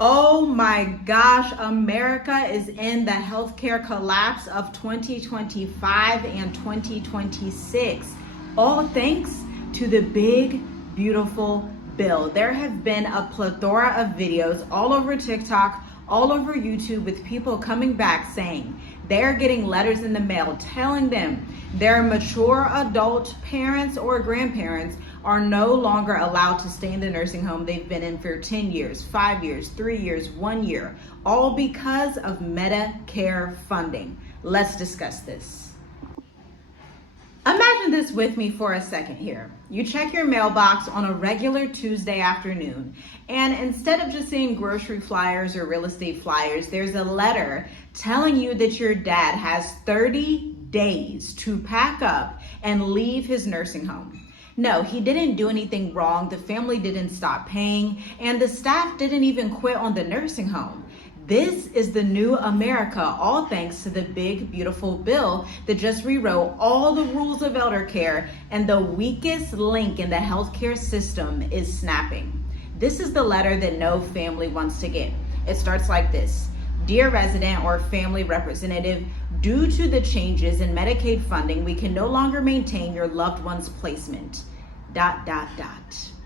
Oh my gosh, America is in the healthcare collapse of 2025 and 2026. All thanks to the big, beautiful bill. There have been a plethora of videos all over TikTok, all over YouTube with people coming back saying they're getting letters in the mail telling them their mature adult parents or grandparents are no longer allowed to stay in the nursing home they've been in for 10 years, 5 years, 3 years, 1 year, all because of Medicare funding. Let's discuss this. Imagine this with me for a second here. You check your mailbox on a regular Tuesday afternoon, and instead of just seeing grocery flyers or real estate flyers, there's a letter telling you that your dad has 30 days to pack up and leave his nursing home. No, he didn't do anything wrong. The family didn't stop paying, and the staff didn't even quit on the nursing home. This is the new America, all thanks to the big, beautiful bill that just rewrote all the rules of elder care, and the weakest link in the healthcare system is snapping. This is the letter that no family wants to get. It starts like this. Dear resident or family representative, due to the changes in Medicaid funding, we can no longer maintain your loved one's placement. ...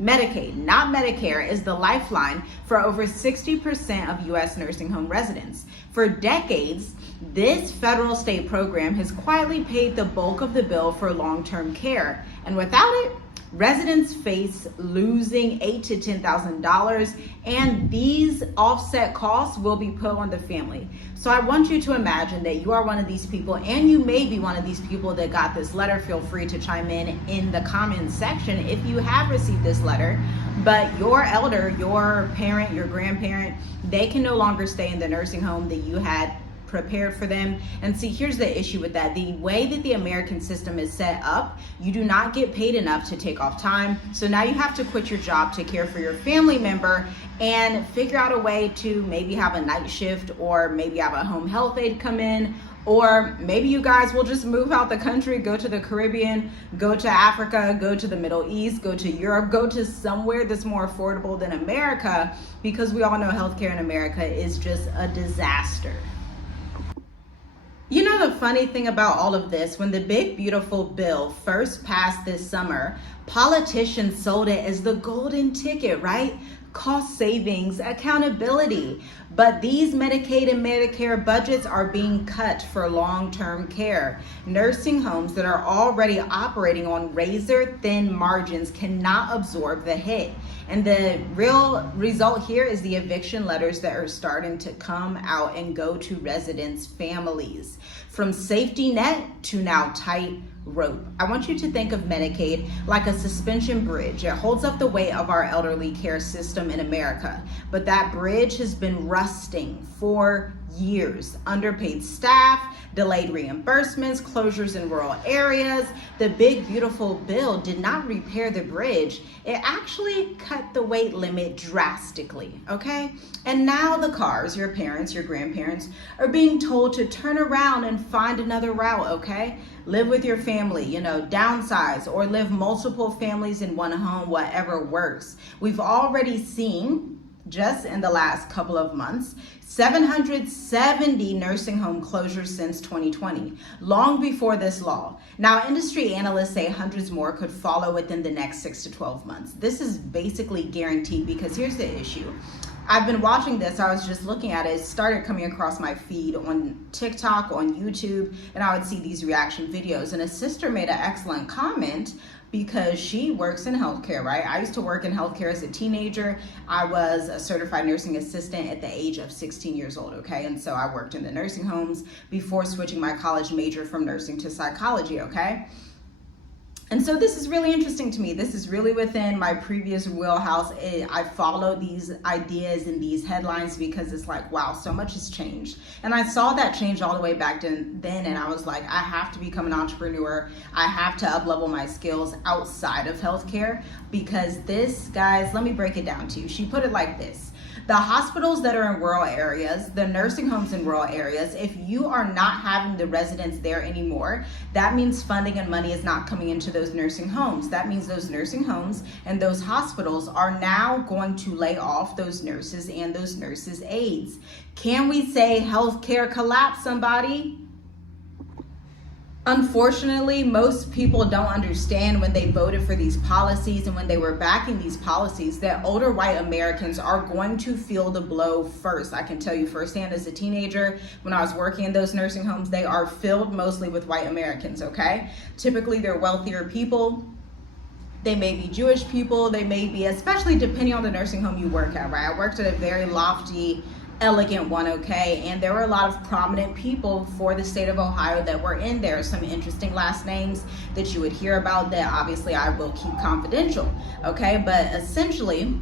Medicaid, not Medicare, is the lifeline for over 60% of U.S. nursing home residents. For decades, this federal state program has quietly paid the bulk of the bill for long-term care, and without it, residents face losing $8,000 to $10,000, and these offset costs will be put on the family. So I want you to imagine that you are one of these people, and you may be one of these people that got this letter. Feel free to chime in the comments section if you have received this letter. But your elder, your parent, your grandparent, they can no longer stay in the nursing home that you had prepared for them. And see, here's the issue with that. The way that the American system is set up, you do not get paid enough to take off time. So now you have to quit your job to care for your family member and figure out a way to maybe have a night shift, or maybe have a home health aide come in, or maybe you guys will just move out the country, go to the Caribbean, go to Africa, go to the Middle East, go to Europe, go to somewhere that's more affordable than America, because we all know healthcare in America is just a disaster. You know the funny thing about all of this, when the big beautiful bill first passed this summer, politicians sold it as the golden ticket, right? Cost savings, accountability. But these Medicaid and Medicare budgets are being cut for long-term care. Nursing homes that are already operating on razor-thin margins cannot absorb the hit. And the real result here is the eviction letters that are starting to come out and go to residents' families. From safety net to now tight rope. I want you to think of Medicaid like a suspension bridge. It holds up the weight of our elderly care system in America, but that bridge has been rusting for years. Underpaid staff, delayed reimbursements, closures in rural areas. The big beautiful bill did not repair the bridge. It actually cut the weight limit drastically, okay? And now the cars, your parents, your grandparents, are being told to turn around and find another route, okay? Live with your family, downsize, or live multiple families in one home, whatever works. We've already seen, just in the last couple of months, 770 nursing home closures since 2020, long before this law. Now, industry analysts say hundreds more could follow within the next 6 to 12 months. This is basically guaranteed, because here's the issue. I've been watching this, I was just looking at it, it started coming across my feed on TikTok, on YouTube, and I would see these reaction videos. And a sister made an excellent comment, because she works in healthcare, right? I used to work in healthcare as a teenager. I was a certified nursing assistant at the age of 16 years old, okay? And so I worked in the nursing homes before switching my college major from nursing to psychology, okay? And so this is really interesting to me. This is really within my previous wheelhouse. I follow these ideas and these headlines because it's like, wow, so much has changed. And I saw that change all the way back then, and I was like, I have to become an entrepreneur. I have to up-level my skills outside of healthcare, because this, guys, let me break it down to you. She put it like this. The hospitals that are in rural areas, the nursing homes in rural areas, if you are not having the residents there anymore, that means funding and money is not coming into those those nursing homes. That means those nursing homes and those hospitals are now going to lay off those nurses and those nurses' aides. Can we say healthcare collapse, somebody? Unfortunately, most people don't understand when they voted for these policies and when they were backing these policies that older white Americans are going to feel the blow first. I can tell you firsthand as a teenager, when I was working in those nursing homes, they are filled mostly with white Americans, okay? Typically, they're wealthier people. They may be Jewish people. They may be, especially depending on the nursing home you work at, right? I worked at a very lofty, elegant one, okay, and there were a lot of prominent people for the state of Ohio that were in there. Some interesting last names that you would hear about that obviously I will keep confidential, okay? But essentially,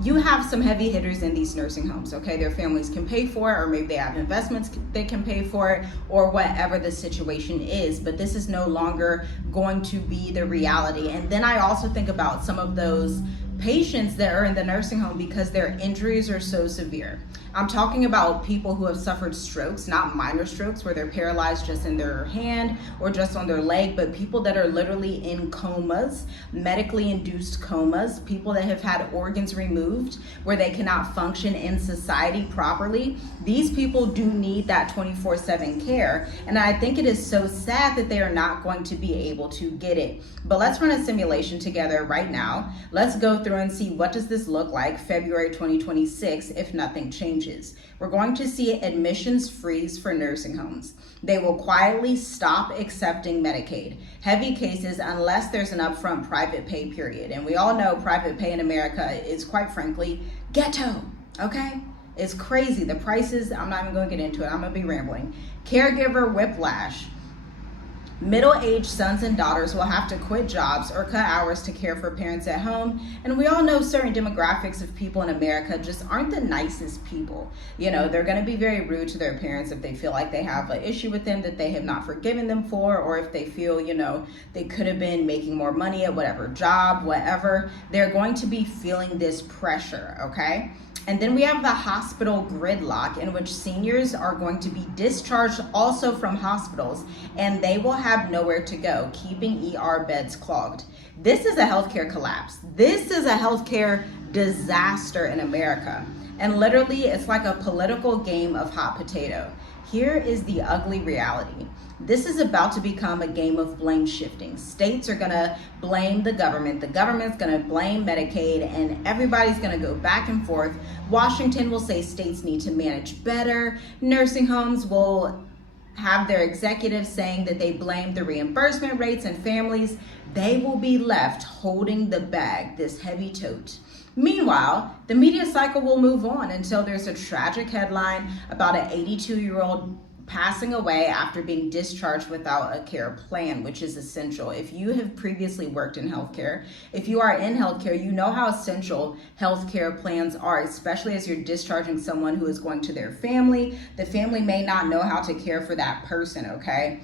you have some heavy hitters in these nursing homes, okay? Their families can pay for it, or maybe they have investments they can pay for it, or whatever the situation is, but this is no longer going to be the reality. And then I also think about some of those patients that are in the nursing home because their injuries are so severe. I'm talking about people who have suffered strokes, not minor strokes where they're paralyzed just in their hand or just on their leg, but people that are literally in comas, medically induced comas, people that have had organs removed where they cannot function in society properly. These people do need that 24/7 care. And I think it is so sad that they are not going to be able to get it. But let's run a simulation together right now. Let's go through and see what does this look like February 2026 if nothing changes. We're going to see admissions freeze for nursing homes. They will quietly stop accepting Medicaid. Heavy cases unless there's an upfront private pay period. And we all know private pay in America is quite frankly ghetto, okay? It's crazy. The prices, I'm not even going to get into it. I'm going to be rambling. Caregiver whiplash. Middle-aged sons and daughters will have to quit jobs or cut hours to care for parents at home. And we all know certain demographics of people in America just aren't the nicest people. You know, they're going to be very rude to their parents if they feel like they have an issue with them that they have not forgiven them for, or if they feel, you know, they could have been making more money at whatever job, whatever. They're going to be feeling this pressure, okay? And then we have the hospital gridlock, in which seniors are going to be discharged also from hospitals, and they will have nowhere to go, keeping ER beds clogged. This is a healthcare collapse. This is a healthcare disaster in America. And literally, it's like a political game of hot potato. Here is the ugly reality. This is about to become a game of blame shifting. States are gonna blame the government's gonna blame Medicaid, and everybody's gonna go back and forth. Washington will say states need to manage better. Nursing homes will have their executives saying that they blame the reimbursement rates, and families, they will be left holding the bag, this heavy tote. Meanwhile, the media cycle will move on until there's a tragic headline about an 82-year-old passing away after being discharged without a care plan, which is essential. If you have previously worked in healthcare, if you are in healthcare, you know how essential healthcare plans are, especially as you're discharging someone who is going to their family. The family may not know how to care for that person, okay?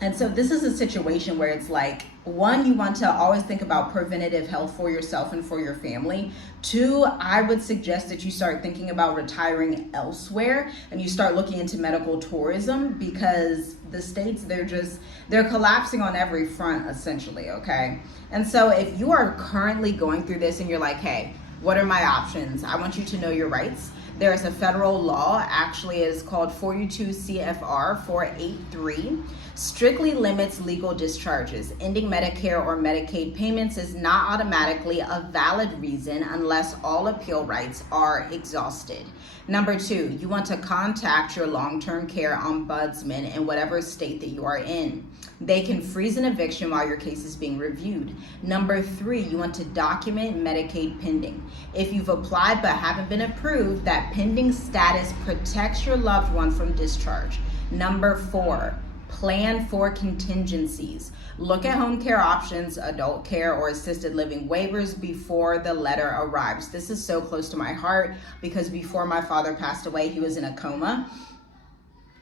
And so this is a situation where it's like, one, you want to always think about preventative health for yourself and for your family. Two, I would suggest that you start thinking about retiring elsewhere and you start looking into medical tourism, because the states, they're collapsing on every front essentially, okay? And so if you are currently going through this and you're like, hey, what are my options? I want you to know your rights. There's a federal law, actually is called 42 CFR 483, strictly limits legal discharges. Ending Medicare or Medicaid payments is not automatically a valid reason unless all appeal rights are exhausted. Number two, you want to contact your long-term care ombudsman in whatever state that you are in. They can freeze an eviction while your case is being reviewed. Number three, you want to document Medicaid pending. If you've applied but haven't been approved, that pending status protects your loved one from discharge. Number four, plan for contingencies. Look at home care options, adult care, or assisted living waivers before the letter arrives. This is so close to my heart because before my father passed away, he was in a coma.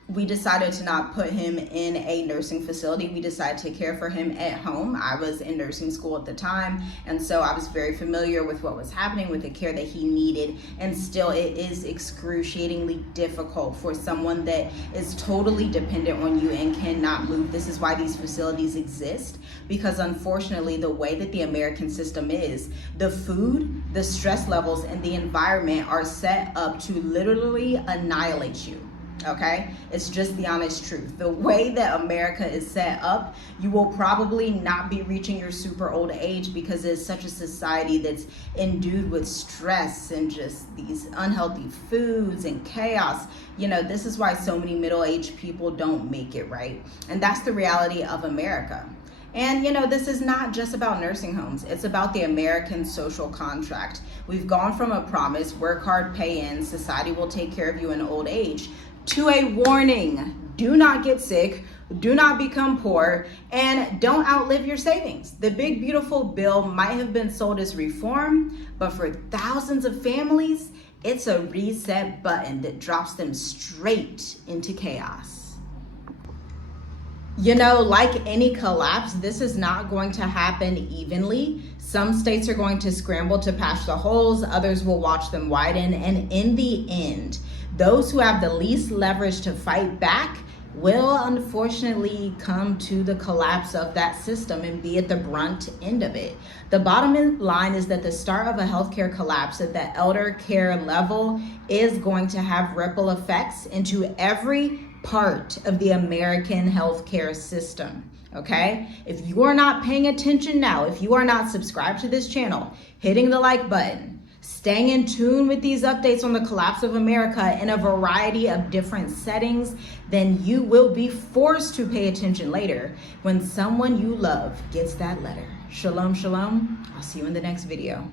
we decided to not put him in a nursing facility. We decided to care for him at home. I was in nursing school at the time, and so I was very familiar with what was happening, with the care that he needed. And still, it is excruciatingly difficult for someone that is totally dependent on you and cannot move. This is why these facilities exist, because unfortunately, the way that the American system is, the food, the stress levels, and the environment are set up to literally annihilate you. Okay, it's just the honest truth. The way that America is set up, you will probably not be reaching your super old age because it's such a society that's endued with stress and just these unhealthy foods and chaos. You know, this is why so many middle-aged people don't make it, right? And that's the reality of America. And, you know, this is not just about nursing homes. It's about the American social contract. We've gone from a promise, work hard, pay in, society will take care of you in old age, to a warning: do not get sick, do not become poor, and don't outlive your savings. The big beautiful bill might have been sold as reform, but for thousands of families, it's a reset button that drops them straight into chaos. You know, like any collapse, this is not going to happen evenly. Some states are going to scramble to patch the holes, others will watch them widen, and in the end, those who have the least leverage to fight back will unfortunately come to the collapse of that system and be at the brunt end of it. The bottom line is that the start of a healthcare collapse at the elder care level is going to have ripple effects into every part of the American healthcare system. Okay? If you are not paying attention now, if you are not subscribed to this channel, hitting the like button, staying in tune with these updates on the collapse of America in a variety of different settings, then you will be forced to pay attention later when someone you love gets that letter. Shalom, shalom. I'll see you in the next video.